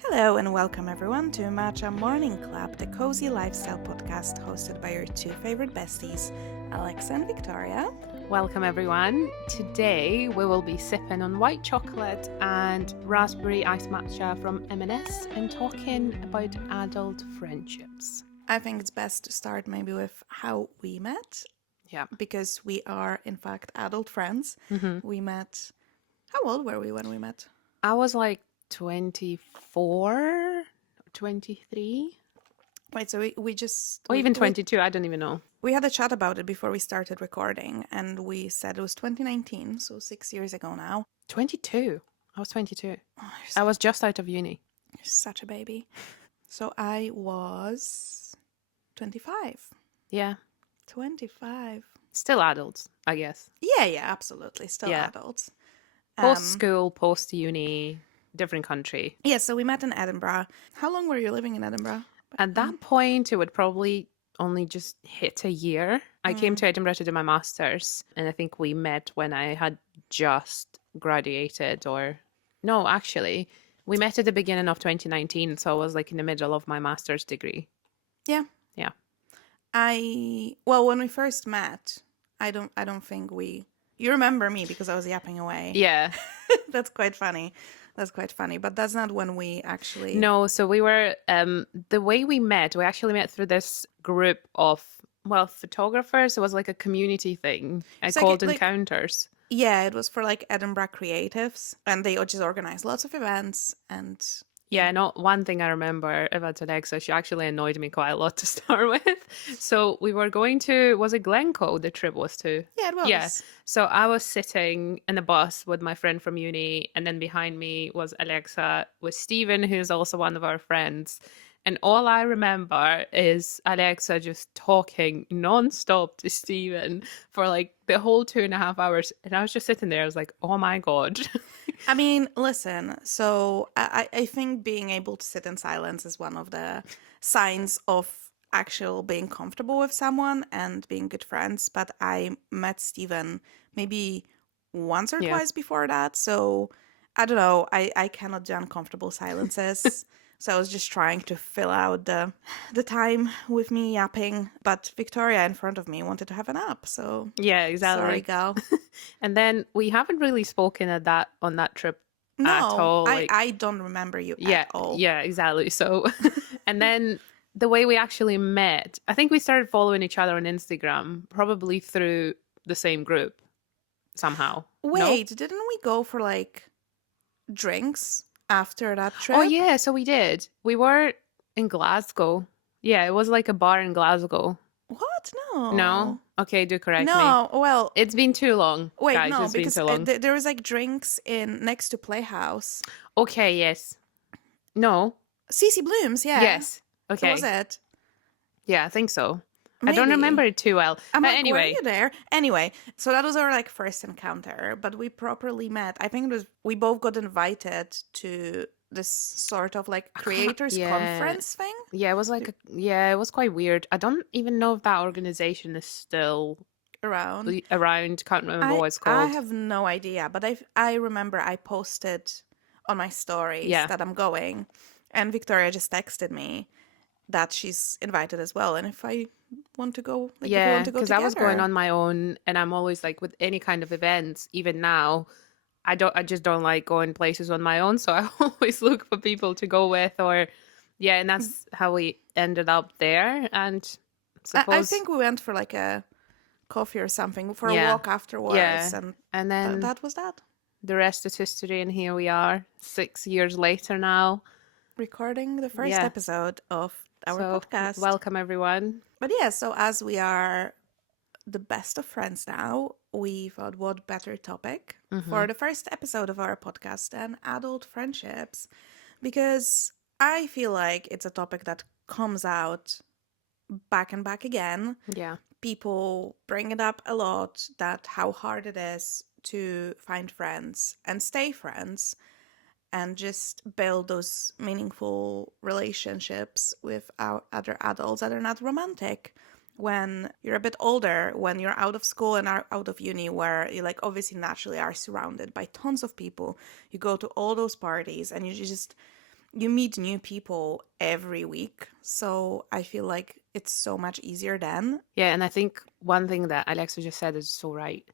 Hello and welcome everyone to Matcha Morning Club, the cozy lifestyle podcast hosted by your two favorite besties, Alexa and Viktoriia. Welcome everyone. Today we will be sipping on white chocolate and raspberry iced matcha from M&S and talking about adult friendships. I think it's best to start maybe with how we met. Yeah. Because we are in fact adult friends. We met, how old were we when we met? I was like 24, 23. Wait, so we just... Or even 22, I don't even know. We had a chat about it before we started recording, and we said it was 2019, so 6 years ago now. 22? I was 22. Oh, I was just out of uni. You're such a baby. So I was 25. Yeah. 25. Still adults, I guess. Yeah, absolutely. Still adults. Post-school, post-uni, different country. Yeah, so we met in Edinburgh. How long were you living in Edinburgh? At that point, it would probably only just hit a year. I came to Edinburgh to do my master's, and I think we met when I had just graduated, or no, actually, we met at the beginning of 2019, so I was like in the middle of my master's degree. Yeah. Yeah. When we first met, I don't think you remember me because I was yapping away. Yeah. That's quite funny. But that's not when we actually... No, so we were, the way we met through this group of, photographers. It was like a community thing. I called Encounters. Yeah, it was for like Edinburgh creatives, and they just organized lots of events and... Yeah, not one thing I remember about Alexa, she actually annoyed me quite a lot to start with. So we were going to, was it Glencoe the trip was to? Yeah, it was. Yeah. So I was sitting in a bus with my friend from uni, and then behind me was Alexa with Stephen, who's also one of our friends. And all I remember is Alexa just talking nonstop to Stephen for like the whole 2.5 hours. And I was just sitting there, I was like, oh my God. I mean, listen, so I think being able to sit in silence is one of the signs of actual being comfortable with someone and being good friends. But I met Stephen maybe once or twice before that. So I don't know, I cannot do uncomfortable silences. So I was just trying to fill out the time with me yapping. But Viktoriia in front of me wanted to have a nap. So yeah, exactly. Sorry, girl. And then we haven't really spoken on that trip at all. I don't remember you at all. Yeah, exactly. So, and then the way we actually met, I think we started following each other on Instagram, probably through the same group somehow. Wait, didn't we go for like drinks after that trip? Oh yeah, so we did. We were in Glasgow. Yeah, it was like a bar in Glasgow. What? No. No? Okay, do correct me. No, well... It's been too long. Wait, guys, no, it's because been too long. there was like drinks next to Playhouse. Okay, yes. No. CC Bloom's, yeah. Yes. Okay. So was it? Yeah, I think so. Maybe. I don't remember it too well. I'm but like, anyway. were you there? Anyway, so that was our like first encounter, but we properly met. I think it was, we both got invited to this sort of like creators conference thing. Yeah, it was like it was quite weird. I don't even know if that organization is still around. Can't remember what it's called. I have no idea, but I remember I posted on my stories that I'm going, and Viktoriia just texted me that she's invited as well, and if I want to go, like, if we want to go together. Because I was going on my own, and I'm always like with any kind of events, even now. I just don't like going places on my own, so I always look for people to go with, and that's how we ended up there. And I think we went for like a coffee or something, for a walk afterwards, and then that was that. The rest is history, and here we are, 6 years later now, recording the first episode of our podcast. Welcome everyone. But so as we are the best of friends now, we thought what better topic for the first episode of our podcast than adult friendships, because I feel like it's a topic that comes out back and back again. Yeah. People bring it up a lot, that how hard it is to find friends and stay friends and just build those meaningful relationships with our other adults that are not romantic. when you're a bit older, when you're out of school and are out of uni, where you like obviously naturally are surrounded by tons of people. You go to all those parties and you meet new people every week. So I feel like it's so much easier then. Yeah, and I think one thing that Alexa just said is so right.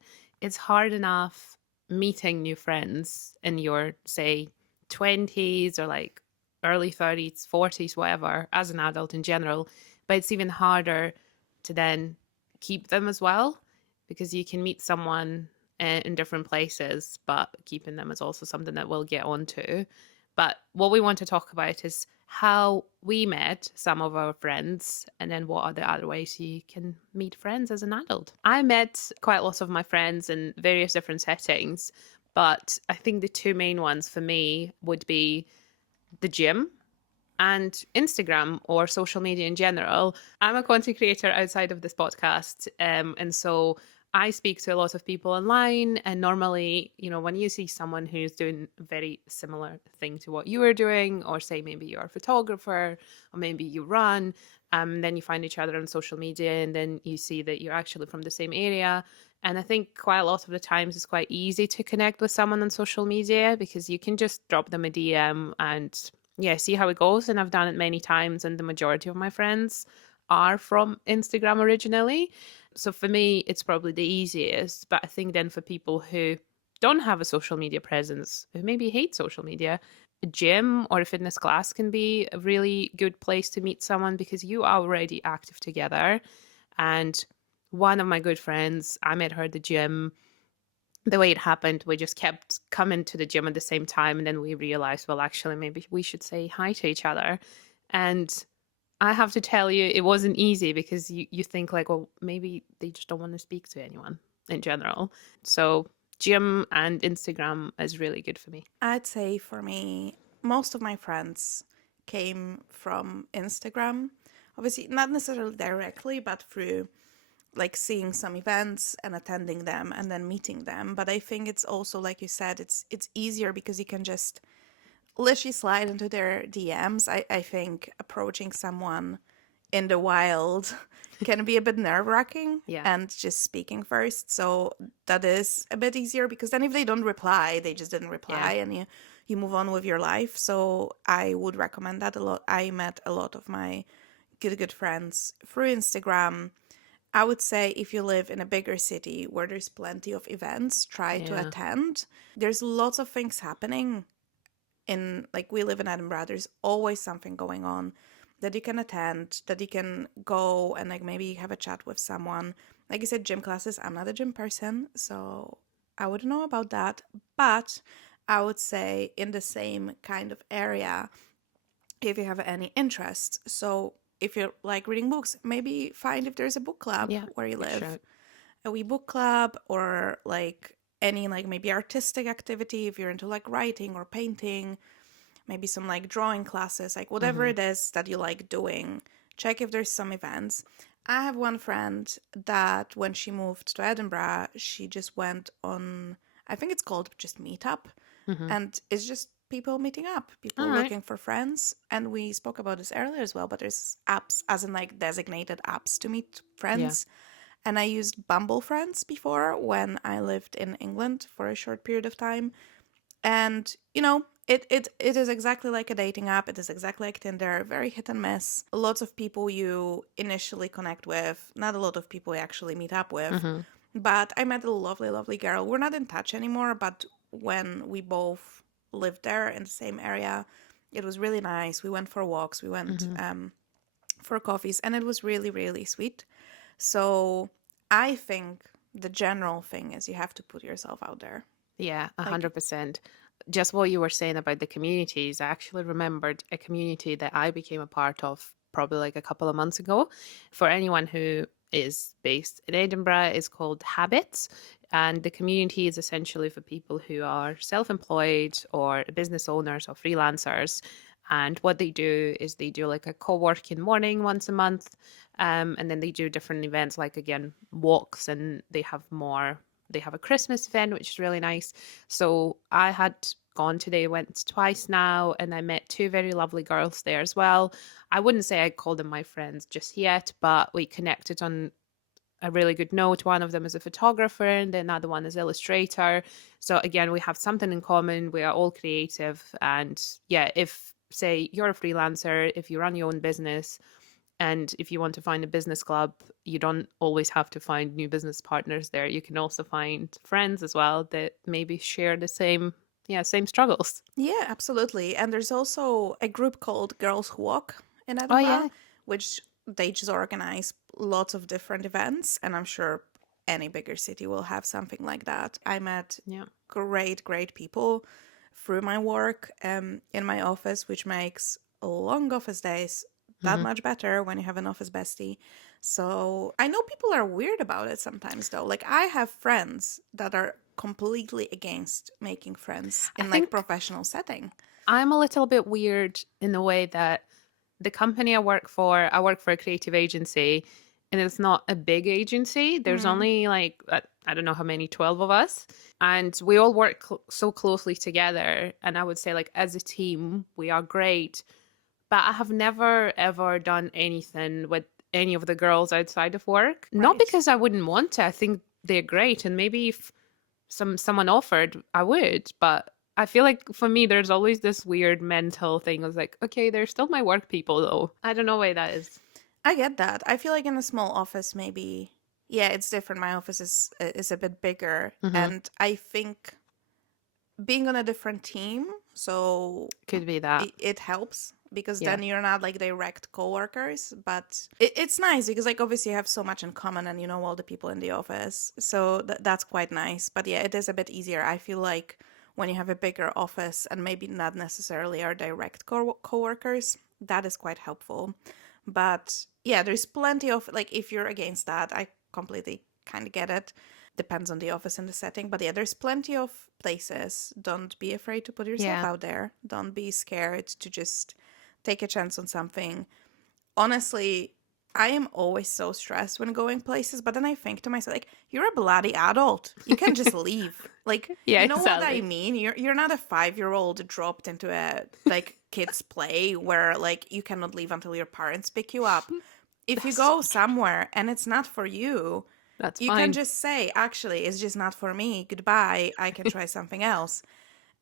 It's hard enough meeting new friends in your, say, 20s or like early 30s, 40s, whatever, as an adult in general. But it's even harder to then keep them as well, because you can meet someone in different places, but keeping them is also something that we'll get onto. But what we want to talk about is how we met some of our friends, and then what are the other ways you can meet friends as an adult. I met quite lots of my friends in various different settings, but I think the two main ones for me would be the gym and Instagram or social media in general. I'm a content creator outside of this podcast. And so I speak to a lot of people online. And normally, when you see someone who's doing a very similar thing to what you are doing, or say maybe you're a photographer, or maybe you run, then you find each other on social media and then you see that you're actually from the same area. And I think quite a lot of the times it's quite easy to connect with someone on social media because you can just drop them a DM and yeah, see how it goes. And I've done it many times, and the majority of my friends are from Instagram originally. So for me, it's probably the easiest. But I think then for people who don't have a social media presence, who maybe hate social media, a gym or a fitness class can be a really good place to meet someone because you are already active together. And one of my good friends, I met her at the gym. The way it happened, we just kept coming to the gym at the same time. And then we realized, well, actually, maybe we should say hi to each other. And I have to tell you, it wasn't easy because you think like, well, maybe they just don't want to speak to anyone in general. So gym and Instagram is really good for me. I'd say for me, most of my friends came from Instagram. Obviously, not necessarily directly, but through like seeing some events and attending them and then meeting them. But I think it's also like you said, it's easier because you can just literally slide into their DMs. I think approaching someone in the wild can be a bit nerve wracking Yeah. and just speaking first. So that is a bit easier because then if they don't reply, they just didn't reply Yeah. and you move on with your life. So I would recommend that a lot. I met a lot of my good friends through Instagram. I would say if you live in a bigger city where there's plenty of events, try to Yeah. attend. There's lots of things happening in, like, we live in Edinburgh, there's always something going on that you can attend, that you can go and like maybe have a chat with someone. Like I said, gym classes, I'm not a gym person, so I wouldn't know about that. But I would say in the same kind of area, if you have any interest. So if you like reading books, maybe find if there's a book club Yeah. where you Good live, shout. a wee book club, or like any like maybe artistic activity if you're into like writing or painting, maybe some like drawing classes, like whatever Mm-hmm. it is that you like doing. Check if there's some events. I have one friend that when she moved to Edinburgh, she just went on, I think it's called just Meetup, Mm-hmm. and it's just people meeting up, All people right. looking for friends. And we spoke about this earlier as well, but there's apps, as in like designated apps to meet Yeah. friends. And I used Bumble Friends before when I lived in England for a short period of time. And, it is exactly like a dating app. It is exactly like Tinder, very hit and miss. Lots of people you initially connect with, not a lot of people you actually meet up with. Mm-hmm. But I met a lovely, lovely girl. We're not in touch anymore, but when we both lived there in the same area, it was really nice. We went for walks, we went Mm-hmm. for coffees, and it was really, really sweet. So I think the general thing is you have to put yourself out there. Yeah, Like, 100%. Just what you were saying about the communities, I actually remembered a community that I became a part of probably like a couple of months ago. For anyone who is based in Edinburgh, is called Habits. And the community is essentially for people who are self employed or business owners or freelancers. And what they do is they do like a co working morning once a month. And then they do different events like, again, walks, and they have a Christmas event, which is really nice. So I had gone today, went twice now, and I met two very lovely girls there as well. I wouldn't say I call them my friends just yet, but we connected on a really good note. One of them is a photographer, and the another one is illustrator. So again, we have something in common. We are all creative, and yeah, if say you're a freelancer, if you run your own business, and if you want to find a business club, you don't always have to find new business partners there. You can also find friends as well that maybe share the same, yeah, same struggles. Yeah, absolutely. And there's also a group called Girls Who Walk in Oh Edinburgh, yeah, which they just organize lots of different events. And I'm sure any bigger city will have something like that. I met yeah. great people through my work in my office, which makes long office days that Hmm. much better when you have an office bestie. So I know people are weird about it sometimes, though. Like, I have friends that are completely against making friends I in like think professional setting. I'm a little bit weird in the way that the company I work for a creative agency, and it's not a big agency. There's Mm, only like, I don't know how many, 12 of us. And we all work so closely together. And I would say, like, as a team, we are great. But I have never, ever done anything with any of the girls outside of work. Not right. because I wouldn't want to. I think they're great. And maybe if someone offered, I would. But I feel like for me, there's always this weird mental thing. I was like, okay, they're still my work people, though. I don't know why that is. I get that. I feel like in a small office, maybe, yeah, it's different. My office is a bit bigger, Hmm. and I think being on a different team, so Could be that. it helps because Yeah. then you're not like direct coworkers, but it's nice because like obviously you have so much in common and you know all the people in the office, so that's quite nice. But yeah, it is a bit easier. I feel like when you have a bigger office and maybe not necessarily are direct coworkers, that is quite helpful. But yeah, there's plenty of like if you're against that, I completely kind of get it. Depends on the office and the setting, but yeah, there's plenty of places. Don't be afraid to put yourself Yeah. out there. Don't be scared to just take a chance on something. Honestly, I am always so stressed when going places, but then I think to myself, like, you're a bloody adult. You can just leave. Like, Yeah, you know what I exactly. mean? You're not a 5-year-old dropped into a like kids play where like you cannot leave until your parents pick you up. If you That's so go true. somewhere and it's not for you, That's you can fine. just say, actually, it's just not for me. Goodbye. I can try something else.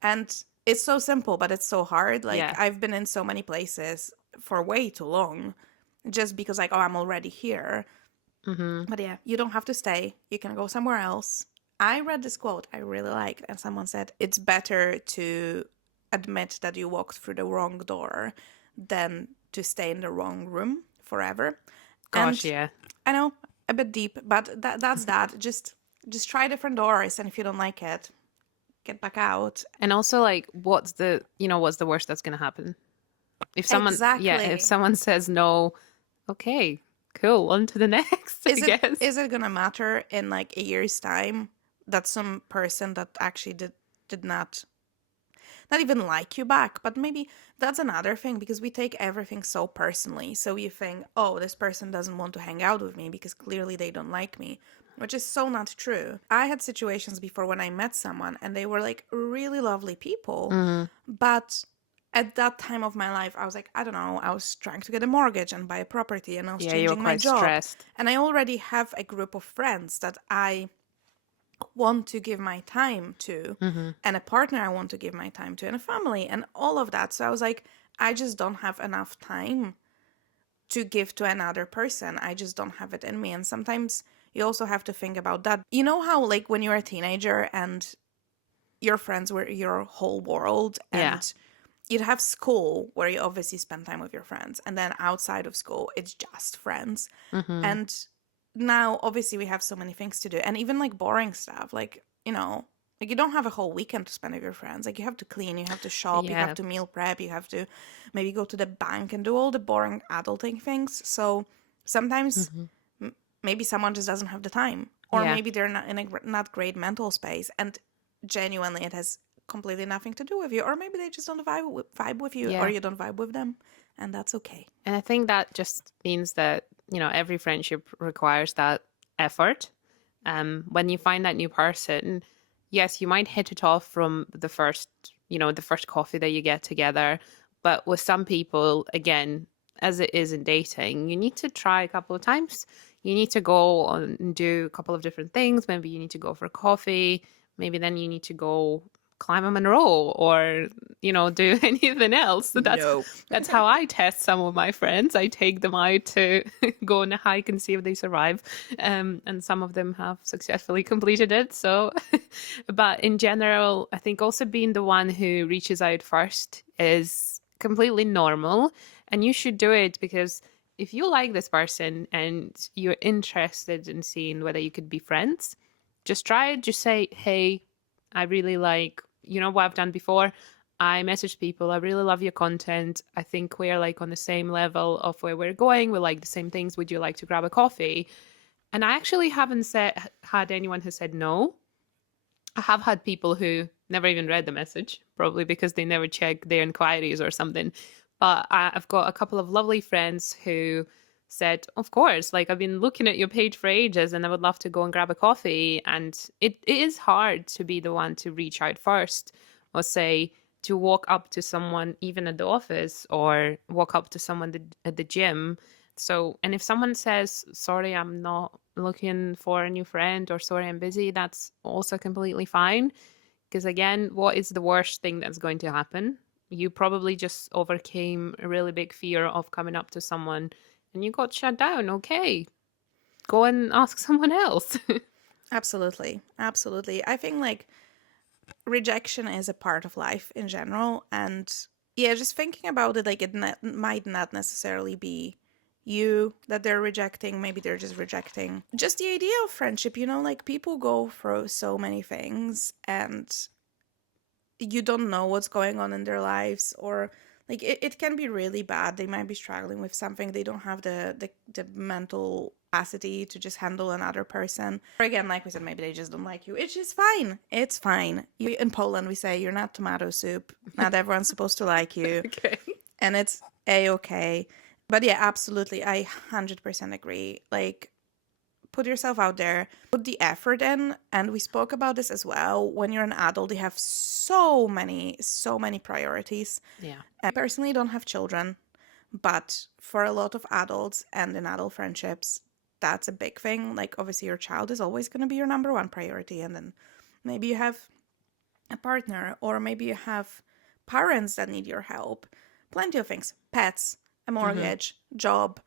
And it's so simple, but it's so hard. Like, Yeah. I've been in so many places for way too long just because, like, oh, I'm already here. Hmm. But yeah, you don't have to stay. You can go somewhere else. I read this quote I really liked, and someone said, it's better to admit that you walked through the wrong door than to stay in the wrong room forever. Gosh, And yeah. I know, a bit deep, but that's that. Just try different doors, and if you don't like it, get back out. And also, like, what's the worst that's going to happen? If someone, yeah, if Exactly. someone says no, okay, cool, on to the next, I Is it guess. is it gonna matter in like a year's time that some person that actually did not even like you back, but maybe that's another thing because we take everything so personally. So you think, oh, this person doesn't want to hang out with me because clearly they don't like me, which is so not true. I had situations before when I met someone and they were like really lovely people, Hmm. but at that time of my life, I was like, I don't know, I was trying to get a mortgage and buy a property and I was Yeah, you were changing my quite job. stressed. And I already have a group of friends that I want to give my time to, Hmm. and a partner I want to give my time to, and a family, and all of that. So I was like, I just don't have enough time to give to another person. I just don't have it in me. And sometimes you also have to think about that. You know how, like, when you're a teenager and your friends were your whole world, Yeah. and you'd have school where you obviously spend time with your friends, and then outside of school, it's just friends. Hmm. And now, obviously, we have so many things to do, and even like boring stuff, like, like you don't have a whole weekend to spend with your friends. Like, you have to clean, you have to shop, you have Yeah. to meal prep, you have to maybe go to the bank and do all the boring adulting things. So sometimes Hmm. maybe someone just doesn't have the time, or Yeah. maybe they're not in a not great mental space, and genuinely it has completely nothing to do with you, or maybe they just don't vibe with you, or Yeah. you don't vibe with them, and that's okay. And I think that just means that, every friendship requires that effort. When you find that new person, yes, you might hit it off from the first the first coffee that you get together. But with some people, again, as it is in dating, you need to try a couple of times. You need to go on and do a couple of different things. Maybe you need to go for coffee. Maybe then you need to go climb a Monroe or, do anything else. So Nope. that's how I test some of my friends. I take them out to go on a hike and see if they survive. And some of them have successfully completed it. So, but in general, I think also being the one who reaches out first is completely normal. And you should do it because if you like this person and you're interested in seeing whether you could be friends, just try it. Just say, hey, I really like, what I've done before. I message people. I really love your content. I think we're like on the same level of where we're going. We like the same things. Would you like to grab a coffee? And I actually haven't had anyone who said no. I have had people who never even read the message, probably because they never check their inquiries or something. But I've got a couple of lovely friends who said, of course, like I've been looking at your page for ages and I would love to go and grab a coffee. And it is hard to be the one to reach out first or say, to walk up to someone, even at the office, or walk up to someone at the gym. So, and if someone says, sorry, I'm not looking for a new friend, or sorry, I'm busy, that's also completely fine. Because again, what is the worst thing that's going to happen? You probably just overcame a really big fear of coming up to someone and you got shut down. Okay, go and ask someone else. Absolutely. Absolutely. I think like rejection is a part of life in general. And yeah, just thinking about it, like might not necessarily be you that they're rejecting. Maybe they're just rejecting just the idea of friendship. Like people go through so many things and you don't know what's going on in their lives, or like it can be really bad. They might be struggling with something. They don't have the mental capacity to just handle another person. Or again, like we said, maybe they just don't like you. It's just fine. It's fine. In Poland, we say you're not tomato soup. Not everyone's supposed to like you. Okay. And it's A-okay. But yeah, absolutely. I 100% agree. Like, put yourself out there, put the effort in. And we spoke about this as well. When you're an adult, you have so many priorities. Yeah. I personally don't have children, but for a lot of adults and in adult friendships, that's a big thing. Like, obviously, your child is always going to be your number one priority. And then maybe you have a partner, or maybe you have parents that need your help. Plenty of things. Pets, a mortgage, job,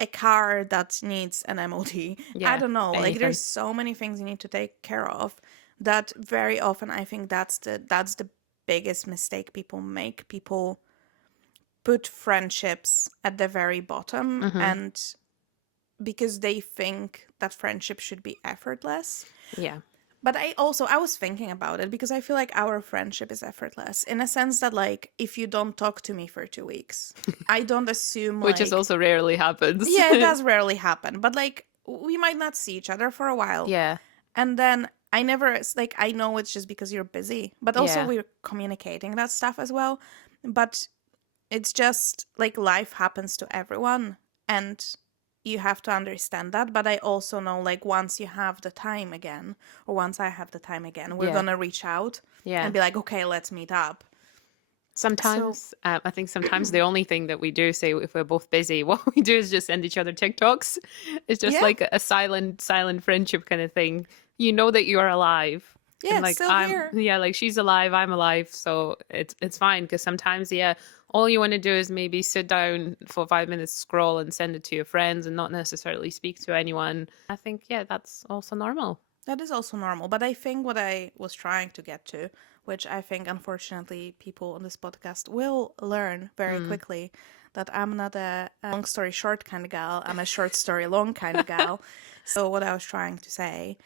a car that needs an MOT. Yeah, I don't know. Like anything. there's so many things you need to take care of that very often I think that's the biggest mistake people make. People put friendships at the very bottom and because they think that friendship should be effortless. Yeah. But I was thinking about it because I feel like our friendship is effortless in a sense that, like, if you don't talk to me for 2 weeks, I don't assume, Which is also rarely happens. yeah, it does rarely happen. But, like, we might not see each other for a while. Yeah. And then I never, like, I know it's just because you're busy. But also Yeah. we're communicating that stuff as well. But it's just, like, life happens to everyone. And you have to understand that. But I also know, like, once you have the time again, or once I have the time again, we're going to reach out and be like, okay, let's meet up. Sometimes, I think sometimes the only thing that we do, say if we're both busy, what we do is just send each other TikToks. It's just like a silent friendship kind of thing. You know that you're alive. Yeah, and like still I'm here. Yeah, like she's alive, I'm alive, so it's fine. Because sometimes, all you want to do is maybe sit down for 5 minutes, scroll, and send it to your friends, and not necessarily speak to anyone. I think that's also normal. That is also normal. But I think what I was trying to get to, which I think unfortunately people on this podcast will learn very quickly, that I'm not a long story short kind of gal. I'm a short story long kind of gal. So what I was trying to say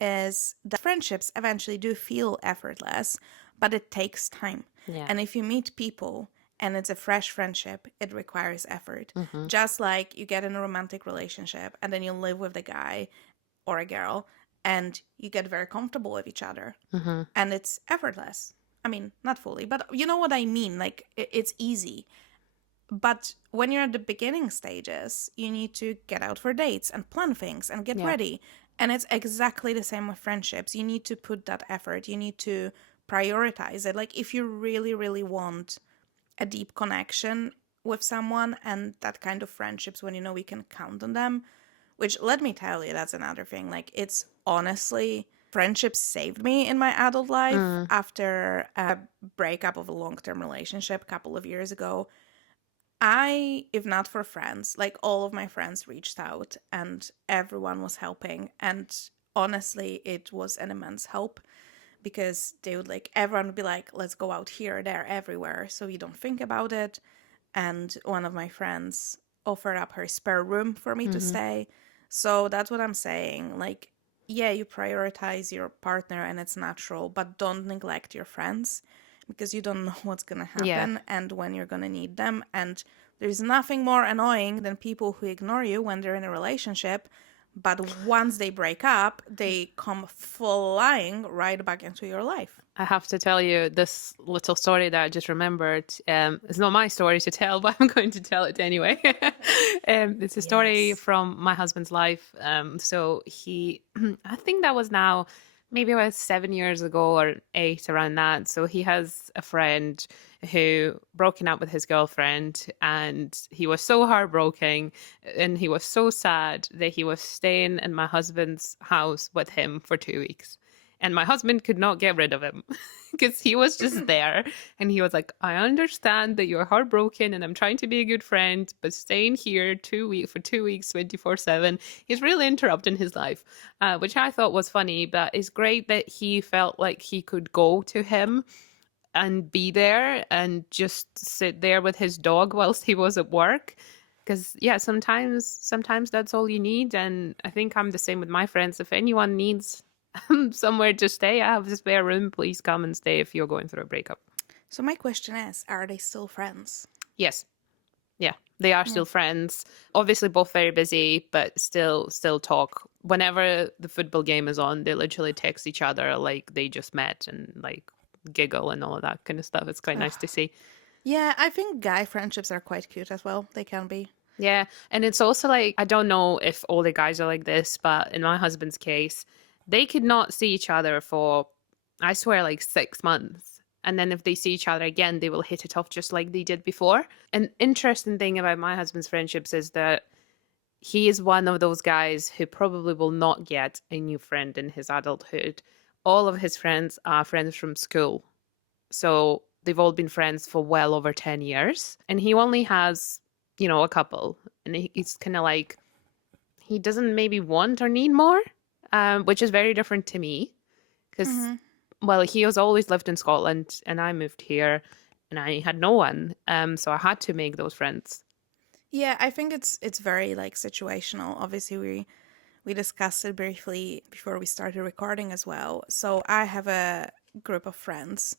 is that friendships eventually do feel effortless, but it takes time. Yeah. And if you meet people and it's a fresh friendship, it requires effort. Just like you get in a romantic relationship and then you live with the guy or a girl and you get very comfortable with each other and it's effortless. I mean, not fully, but you know what I mean? Like, it's easy. But when you're at the beginning stages, you need to get out for dates and plan things and get ready. And it's exactly the same with friendships. You need to put that effort. You need to prioritize it. Like, if you really, really want a deep connection with someone and that kind of friendships when you know we can count on them, which, let me tell you, that's another thing. Like, it's honestly, friendships saved me in my adult life Mm. after a breakup of a long-term relationship a couple of years ago. If not for friends, like, all of my friends reached out and everyone was helping. And honestly, it was an immense help because they would, like, everyone would be like, let's go out here, there, everywhere, so you don't think about it. And one of my friends offered up her spare room for me to Hmm. stay. So that's what I'm saying. Like, yeah, you prioritize your partner and it's natural, but don't neglect your friends because you don't know what's going to Yeah. happen and when you're going to need them. And there's nothing more annoying than people who ignore you when they're in a relationship, but once they break up, they come flying right back into your life. I have to tell you this little story that I just remembered. It's not my story to tell, but I'm going to tell it anyway. It's a story Yes. from my husband's life. So he, I think that was now maybe about 7 years ago or 8, around that. So he has a friend who broken up with his girlfriend, and he was so heartbroken and he was so sad that he was staying in my husband's house with him for 2 weeks. And my husband could not get rid of him because he was just there. And he was like, I understand that you're heartbroken and I'm trying to be a good friend, but staying here 2 weeks for 2 weeks, 24/7, is really interrupting his life, which I thought was funny. But it's great that he felt like he could go to him and be there and just sit there with his dog whilst he was at work. Because yeah, sometimes that's all you need. And I think I'm the same with my friends. If anyone needs somewhere to stay, I have a spare room, please come and stay if you're going through a breakup. So my question is, are they still friends? Yes. Yeah, they are Mm. still friends. Obviously both very busy, but still talk. Whenever the football game is on, they literally text each other like they just met and like giggle and all of that kind of stuff. It's quite nice to see. Yeah, I think guy friendships are quite cute as well. They can be. Yeah. And it's also like, I don't know if all the guys are like this, but in my husband's case, they could not see each other for, I swear, like 6 months. And then if they see each other again, they will hit it off just like they did before. An interesting thing about my husband's friendships is that he is one of those guys who probably will not get a new friend in his adulthood. All of his friends are friends from school. So they've all been friends for well over 10 years. And he only has, a couple. And he's kind of like, he doesn't maybe want or need more, which is very different to me. Because, Hmm. well, he has always lived in Scotland and I moved here and I had no one. So I had to make those friends. Yeah, I think it's very like situational. Obviously, we discussed it briefly before we started recording as well. So I have a group of friends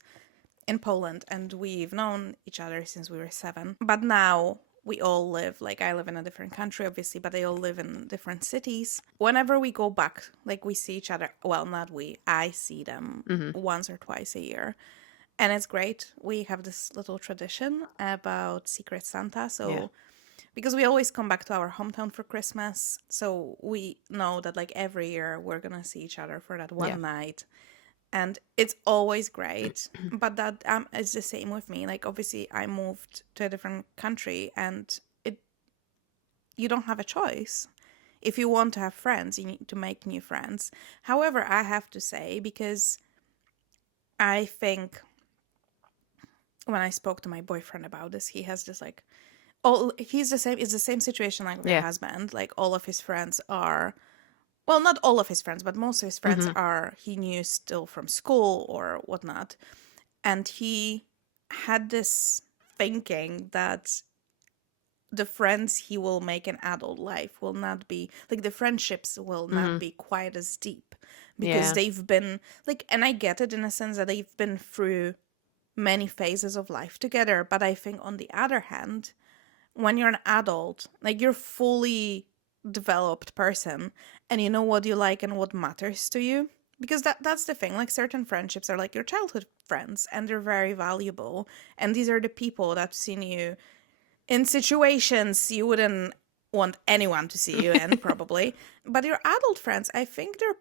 in Poland, and we've known each other since we were 7. But now we all live, like, I live in a different country, obviously, but they all live in different cities. Whenever we go back, like, we see each other. Well, not we. I see them Hmm. once or twice a year. And it's great. We have this little tradition about Secret Santa. Yeah. So, because we always come back to our hometown for Christmas, so we know that, like, every year we're gonna see each other for that Yeah. one night. And it's always great. But that is the same with me. Like, obviously, I moved to a different country, and you don't have a choice. If you want to have friends, you need to make new friends. However, I have to say, because I think when I spoke to my boyfriend about this, he has just like, oh, he's the same. It's the same situation like my Yeah. husband. Like, all of his friends are, well, not all of his friends, but most of his friends Hmm. are he knew still from school or whatnot. And he had this thinking that the friends he will make in adult life will not be like, the friendships will not Hmm. be quite as deep because Yeah. they've been like, and I get it in a sense that they've been through many phases of life together. But I think on the other hand, when you're an adult, like, you're fully developed person and you know what you like and what matters to you, because that's the thing. Like, certain friendships are like your childhood friends and they're very valuable, and these are the people that've seen you in situations you wouldn't want anyone to see you in, probably. But your adult friends, I think they're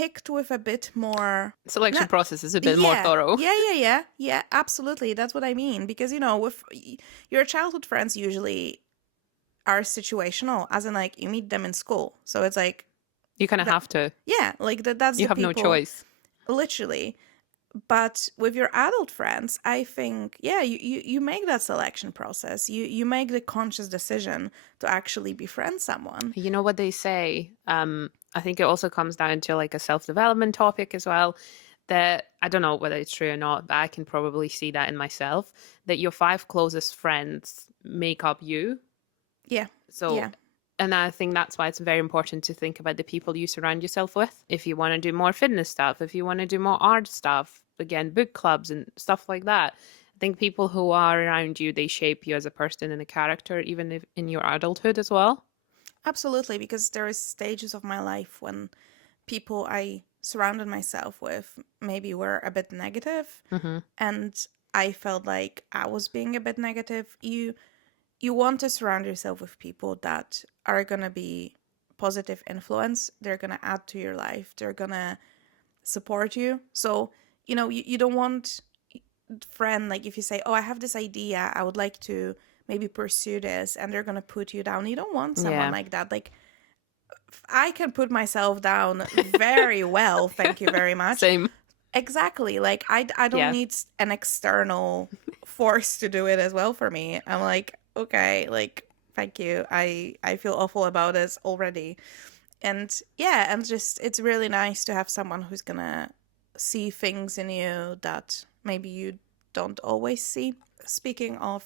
picked with a bit more. Selection Not, process is a bit more yeah, thorough. yeah, absolutely. That's what I mean. Because, with your childhood friends usually are situational, as in like you meet them in school. So it's like You kind of that, have to. yeah, like that's You the have no people, choice. literally. But with your adult friends, I think, yeah, you make that selection process. You make the conscious decision to actually befriend someone. You know what they say? I think it also comes down to like a self-development topic as well. That I don't know whether it's true or not, but I can probably see that in myself. That your 5 closest friends make up you. Yeah, So, yeah, and I think that's why it's very important to think about the people you surround yourself with. If you want to do more fitness stuff, if you want to do more art stuff, again, book clubs and stuff like that. I think people who are around you, they shape you as a person and a character, even if in your adulthood as well. absolutely. Because there is stages of my life when people I surrounded myself with maybe were a bit negative, Hmm. and I felt like I was being a bit negative. You want to surround yourself with people that are gonna be positive influence. They're gonna add to your life. They're gonna support you. So, you don't want friend, like if you say, oh, I have this idea, I would like to maybe pursue this, and they're gonna put you down. You don't want someone Yeah, like that. Like, I can put myself down very well, thank you very much. same. Exactly. Like, I don't Yeah, need an external force to do it as well for me. I'm like, okay, like, thank you. I feel awful about this already. And yeah, and just it's really nice to have someone who's gonna see things in you that maybe you don't always see. Speaking of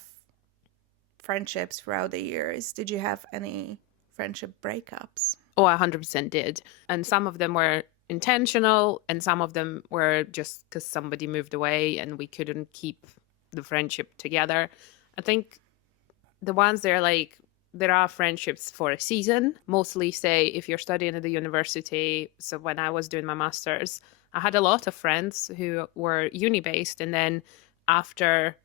friendships throughout the years, did you have any friendship breakups? oh, I 100% did. And some of them were intentional, and some of them were just because somebody moved away and we couldn't keep the friendship together. I think the ones that are like, there are friendships for a season, mostly, say, if you're studying at the university. So when I was doing my master's, I had a lot of friends who were uni based. And then after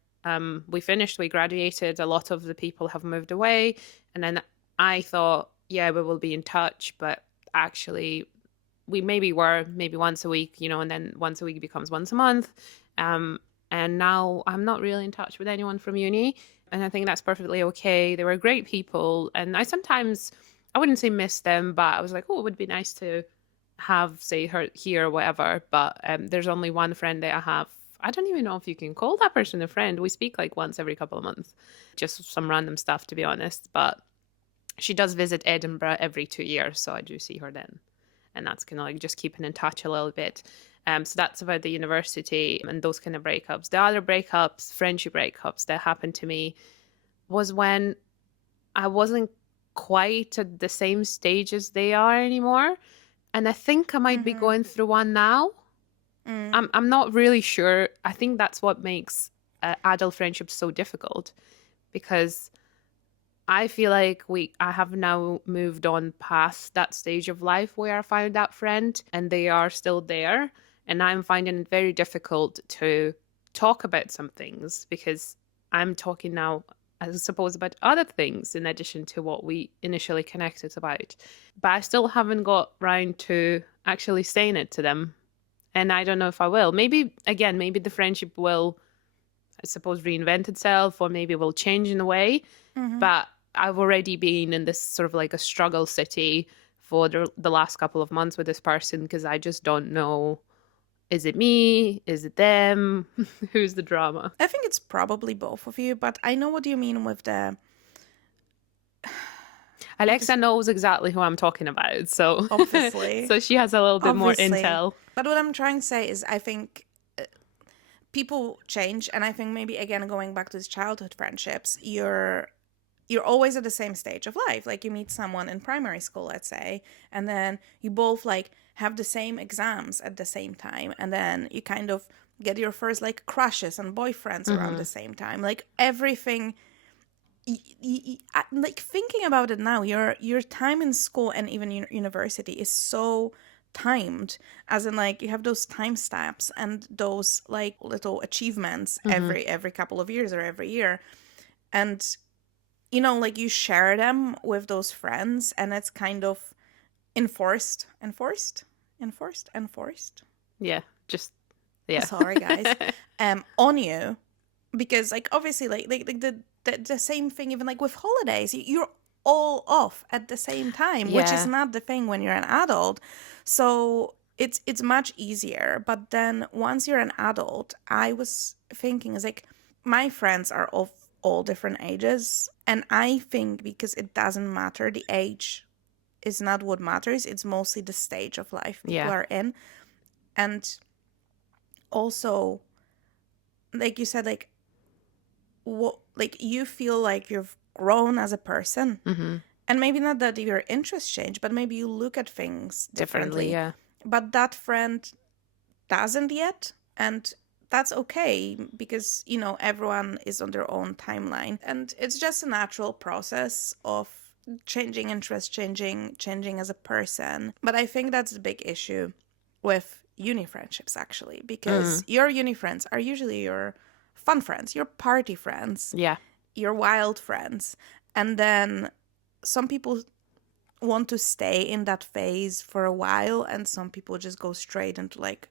we finished, we graduated, a lot of the people have moved away. And then I thought, yeah, we will be in touch. But actually, we maybe were maybe once a week, and then once a week becomes once a month. Um, and now I'm not really in touch with anyone from uni. And I think that's perfectly okay. They were great people. And I sometimes, I wouldn't say miss them, but I was like, oh, it would be nice to have, say, her here or whatever. But there's only one friend that I have. I don't even know if you can call that person a friend. We speak like once every couple of months, just some random stuff, to be honest. But she does visit Edinburgh every 2 years. So I do see her then. And that's kind of like just keeping in touch a little bit. So that's about the university and those kind of breakups. The other breakups, friendship breakups that happened to me was when I wasn't quite at the same stage as they are anymore. And I think I might be Mm-hmm. going through one now. Mm. I'm not really sure. I think that's what makes adult friendships so difficult, because I feel like I have now moved on past that stage of life where I found that friend and they are still there. And I'm finding it very difficult to talk about some things, because I'm talking now, I suppose, about other things in addition to what we initially connected about. But I still haven't got round to actually saying it to them. And I don't know if I will. Maybe, again, maybe the friendship will, I suppose, reinvent itself, or maybe will change in a way. Mm-hmm. But I've already been in this sort of like a struggle city for the last couple of months with this person, because I just don't know, is it me? Is it them? Who's the drama? I think it's probably both of you, but I know what you mean with the. Alexa Obviously, knows exactly who I'm talking about. So obviously, so she has a little bit more obviously. intel. But what I'm trying to say is, I think people change, and I think maybe again going back to these childhood friendships, you're always at the same stage of life. Like you meet someone in primary school, let's say, and then you both like have the same exams at the same time, and then you kind of get your first like crushes and boyfriends around Hmm. the same time. Like everything, like thinking about it now, your time in school and even university is so timed, as in like you have those time stamps and those like little achievements Hmm. every couple of years or every year, and like you share them with those friends, and it's kind of enforced. enforced. Yeah, just yeah. Sorry, guys. On you, because like obviously like the same thing even like with holidays, you're all off at the same time, which is Yeah. not the thing when you're an adult. So it's much easier. But then once you're an adult, I was thinking is like my friends are of all different ages, and I think because it doesn't matter the age is not what matters. It's mostly the stage of life people Yeah. are in. And also, like you said, like what, like you feel like you've grown as a person, Mm-hmm. and maybe not that your interests change, but maybe you look at things Differently, differently. yeah. But that friend doesn't yet, and that's okay because everyone is on their own timeline, and it's just a natural process of changing interests, changing as a person. But I think that's the big issue with uni friendships actually, because Mm. your uni friends are usually your fun friends, your party friends, Yeah. your wild friends. And then some people want to stay in that phase for a while, and some people just go straight into like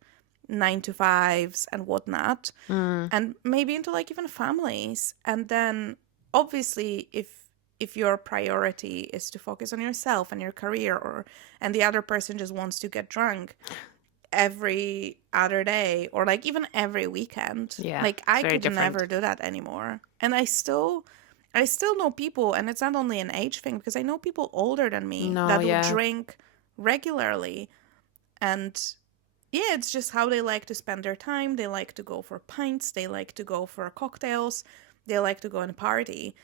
9 to 5s and whatnot, Mm. and maybe into like even families. And then obviously if your priority is to focus on yourself and your career, or and the other person just wants to get drunk every other day or like even every weekend, Yeah. like It's I very could different. never do that anymore. And I still know people, and it's not only an age thing, because I know people older than me No, that would yeah. drink regularly. And yeah, it's just how they like to spend their time. They like to go for pints, they like to go for cocktails, they like to go and party.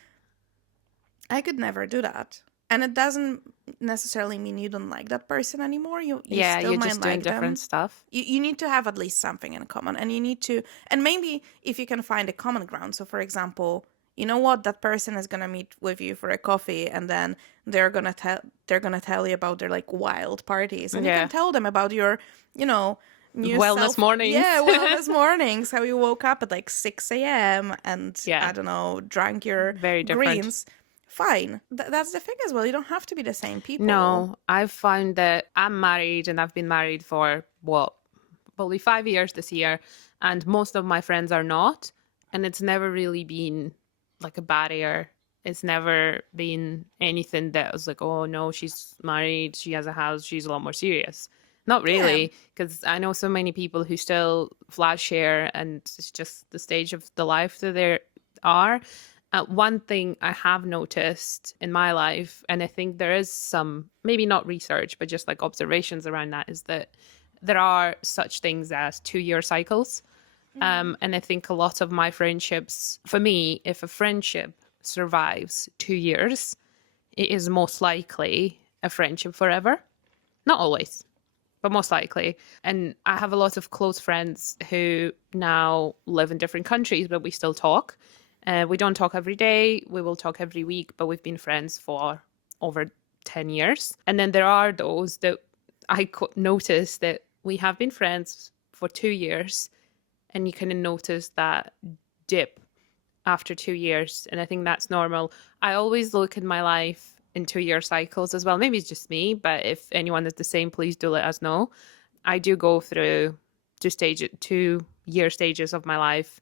I could never do that. And it doesn't necessarily mean you don't like that person anymore. You Yeah, still you're might just doing like different them. stuff. You need to have at least something in common, and you need to, and maybe if you can find a common ground. So for example, you know what, that person is going to meet with you for a coffee, and then they're going to tell you about their like wild parties, and you can Yeah. tell them about your, you know, new Wellness self, yeah, mornings. wellness mornings, how you woke up at like 6 a.m. and Yeah. I don't know, drank your Very different. greens. Fine. That's the thing as well. You don't have to be the same people. No, I've found that I'm married and I've been married for what, probably 5 years this year, and most of my friends are not. And it's never really been like a barrier. It's never been anything that was like, oh no, she's married, she has a house, she's a lot more serious. Not Yeah. really, because I know so many people who still flash share, and it's just the stage of the life that they are. One thing I have noticed in my life, and I think there is some, maybe not research, but just like observations around that, is that there are such things as 2 year cycles. And I think a lot of my friendships, for me, if a friendship survives 2 years, it is most likely a friendship forever. Not always, but most likely. And I have a lot of close friends who now live in different countries, but we still talk. We don't talk every day. We will talk every week, but we've been friends for over 10 years. And then there are those that I notice that we have been friends for 2 years, and you kind of notice that dip after 2 years. And I think that's normal. I always look at my life in 2 year cycles as well. Maybe it's just me, but if anyone is the same, please do let us know. I do go through 2 year stages of my life,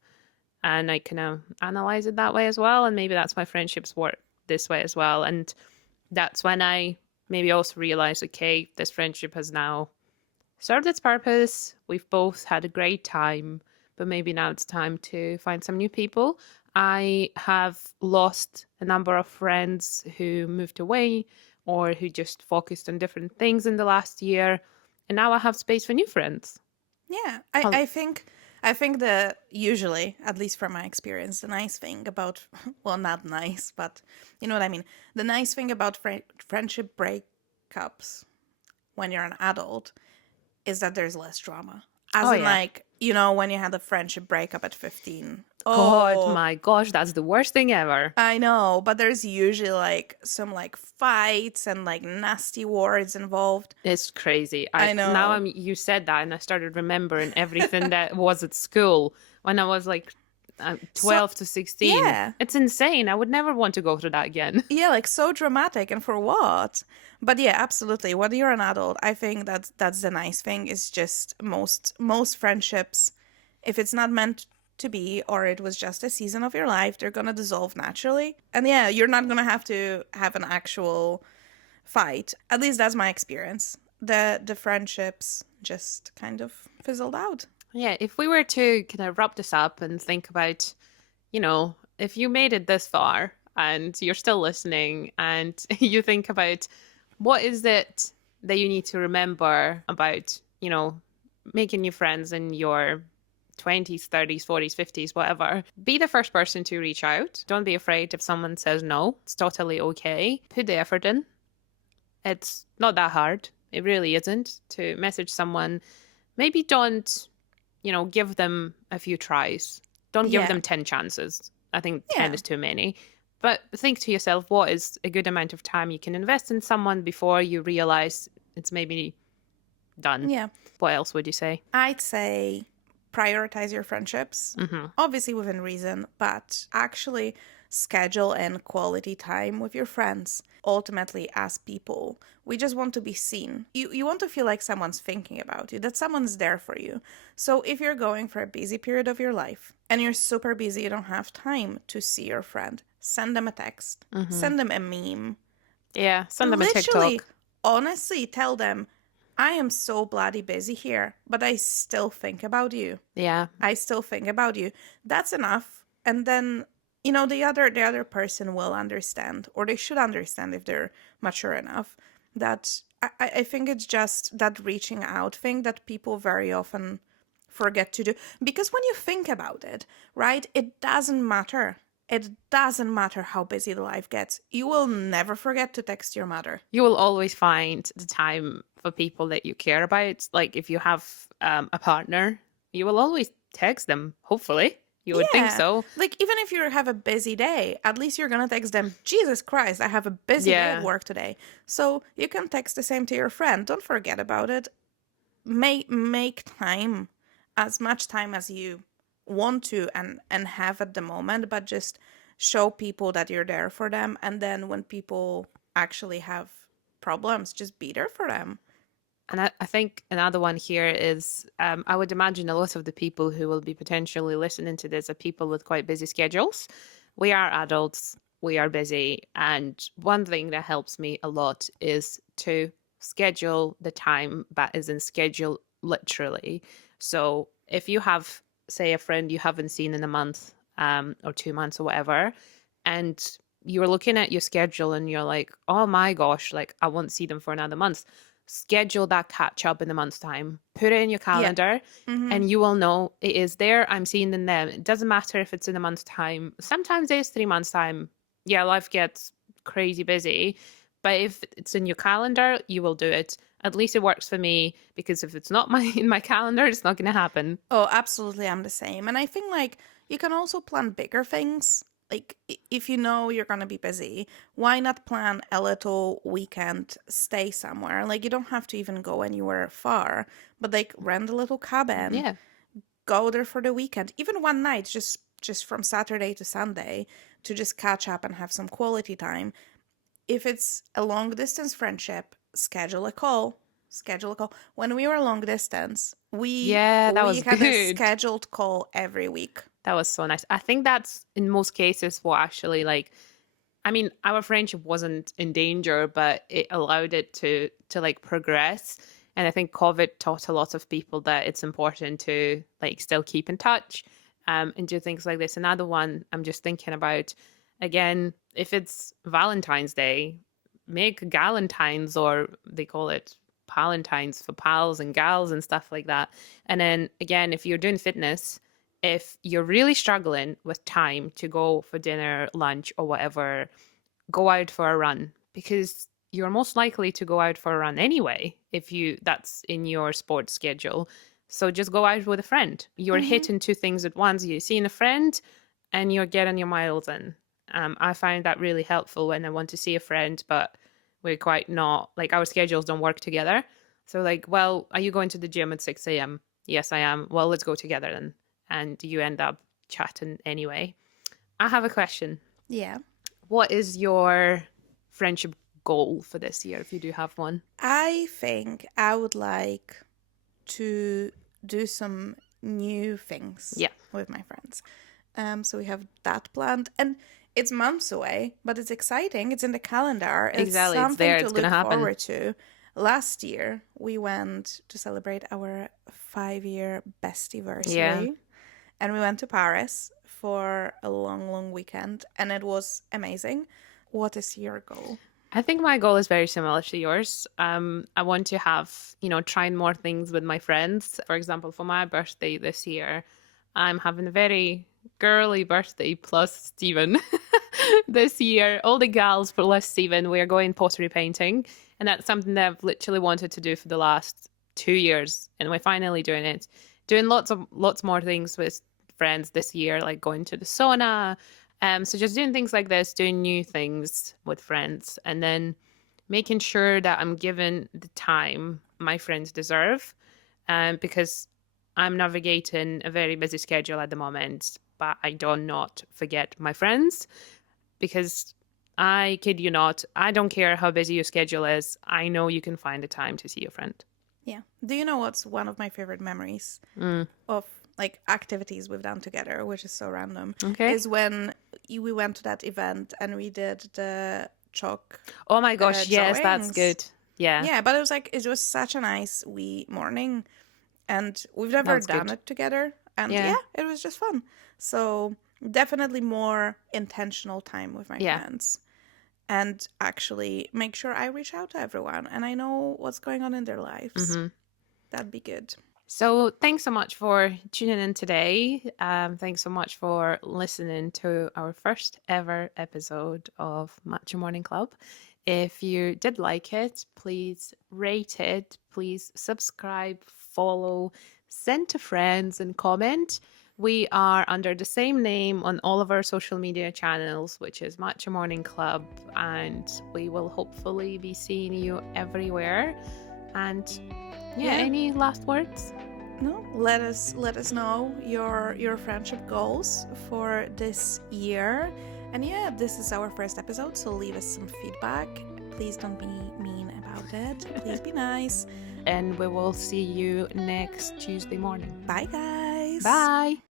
and I kind of analyze it that way as well. And maybe that's why friendships work this way as well. And that's when I maybe also realize, okay, this friendship has now served its purpose. We've both had a great time, but maybe now it's time to find some new people. I have lost a number of friends who moved away or who just focused on different things in the last year. And now I have space for new friends. Yeah, I, I'll- I think I think the usually, at least from my experience, the nice thing about well, not nice, but you know what I mean. The nice thing about friendship breakups when you're an adult is that there's less drama. As oh, in, yeah. like, when you had a friendship breakup at 15. God, Oh, my gosh, that's the worst thing ever. I know, but there's usually like some like fights and like nasty words involved. It's crazy. I I now know. I'm you said that and I started remembering everything that was at school when I was like So 12 to 16. yeah, It's insane. I would never want to go through that again. yeah, like so dramatic, and for what? But yeah, absolutely. Whether you're an adult, I think that's the nice thing. Is just most friendships, if it's not meant to be, or it was just a season of your life, they're gonna dissolve naturally. And yeah, you're not gonna have to have an actual fight. At least that's my experience. The friendships just kind of fizzled out. Yeah, if we were to kind of wrap this up and think about, if you made it this far and you're still listening and you think about what is it that you need to remember about, making new friends in your 20s, 30s, 40s, 50s, whatever, be the first person to reach out. Don't be afraid if someone says no. It's totally okay. Put the effort in. It's not that hard. It really isn't to message someone. Maybe don't, give them a few tries. Don't give Yeah, them 10 chances. I think 10 yeah, is too many. But think to yourself, what is a good amount of time you can invest in someone before you realize it's maybe done? yeah. What else would you say? I'd say prioritize your friendships, obviously within reason, but actually schedule in quality time with your friends. Ultimately, as people, we just want to be seen. You want to feel like someone's thinking about you, that someone's there for you. So if you're going for a busy period of your life and you're super busy, you don't have time to see your friend, send them a text, send them a meme. Yeah, send them a Literally, TikTok. honestly, tell them, I am so bloody busy here, but I still think about you. Yeah. I still think about you. That's enough. And then, the other person will understand, or they should understand if they're mature enough. That I think it's just that reaching out thing that people very often forget to do. Because when you think about it, right, it doesn't matter. It doesn't matter how busy the life gets. You will never forget to text your mother. You will always find the time for people that you care about. Like if you have a partner, you will always text them, hopefully. You would think Yeah. so. Like, even if you have a busy day, at least you're going to text them, Jesus Christ, I have a busy day at Yeah. work today. So you can text the same to your friend. Don't forget about it. Make time, as much time as you want to and have at the moment, but just show people that you're there for them. And then when people actually have problems, just be there for them. And I think another one here is I would imagine a lot of the people who will be potentially listening to this are people with quite busy schedules. We are adults, we are busy. And one thing that helps me a lot is to schedule the time that is in schedule literally. So if you have, say, a friend you haven't seen in a month or 2 months or whatever, and you're looking at your schedule and you're like, oh my gosh, like I won't see them for another month, schedule that catch up in a month's time. Put it in your Yeah. calendar Mm-hmm. and you will know it is there. I'm seeing them then. It doesn't matter if it's in a month's time. Sometimes it is 3 months' time. Yeah, life gets crazy busy. But if it's in your calendar, you will do it. At least it works for me because if it's not in my calendar, it's not gonna happen. Oh, absolutely. I'm the same. And I think like you can also plan bigger things. Like if you know you're going to be busy, why not plan a little weekend stay somewhere? Like you don't have to even go anywhere far, but like rent a little cabin, Yeah. go there for the weekend, even one night, just from Saturday to Sunday to just catch up and have some quality time. If it's a long distance friendship, schedule a call. Schedule a call. When we were long distance, we Yeah, that we was had a good. scheduled call every week. That was so nice. I think that's in most cases what actually like I mean, our friendship wasn't in danger, but it allowed it to like progress. And I think COVID taught a lot of people that it's important to like still keep in touch and do things like this. Another one I'm just thinking about again, if it's Valentine's Day, make galentines or they call it palentines for pals and gals and stuff like that. And then again, if you're doing fitness, if you're really struggling with time to go for dinner, lunch, or whatever, go out for a run because you're most likely to go out for a run anyway if you that's in your sports schedule. So just go out with a friend. You're Mm-hmm. hitting two things at once. You're seeing a friend and you're getting your miles in. I find that really helpful when I want to see a friend, but we're quite not like our schedules don't work together. So like, well, are you going to the gym at 6 a.m.? Yes, I am. Well, let's go together then. And you end up chatting anyway. I have a question. Yeah. What is your friendship goal for this year, if you do have one? I think I would like to do some new things Yeah. with my friends. So we have that planned. And it's months away, but it's exciting. It's in the calendar. It's Exactly. It's something there. to It's going to look happen. forward to. Last year, we went to celebrate our 5-year bestiversary. Yeah. And we went to Paris for a long, long weekend. And it was amazing. What is your goal? I think my goal is very similar to yours. I want to have, trying more things with my friends. For example, for my birthday this year, I'm having a very girly birthday plus Stephen. This year, all the gals plus Stephen, we are going pottery painting. And that's something that I've literally wanted to do for the last 2 years. And we're finally doing it. Doing lots more things with friends this year, like going to the sauna. So just doing things like this, doing new things with friends, and then making sure that I'm given the time my friends deserve, because I'm navigating a very busy schedule at the moment, but I do not forget my friends, because I kid you not, I don't care how busy your schedule is. I know you can find the time to see your friend. Yeah. Do you know what's one of my favorite memories of like activities we've done together, which is so random, Okay. is when we went to that event and we did the chalk. Oh my gosh, yes, that's drawings. good. Yeah. Yeah, but it was such a nice wee morning, and we've never That's done good. it together, and Yeah. it was just fun. So definitely more intentional time with my Yeah. friends. And actually make sure I reach out to everyone and I know what's going on in their lives. That'd be good. So thanks so much for tuning in today. Thanks so much for listening to our first ever episode of Matcha Morning Club. If you did like it, please rate it, please subscribe, follow, send to friends and comment. We are under the same name on all of our social media channels, which is Matcha Morning Club, and we will hopefully be seeing you everywhere. And yeah, any last words? No, let us know your friendship goals for this year. And yeah, this is our first episode, so leave us some feedback. Please don't be mean about it. Please be nice. And we will see you next Tuesday morning. Bye guys. Bye.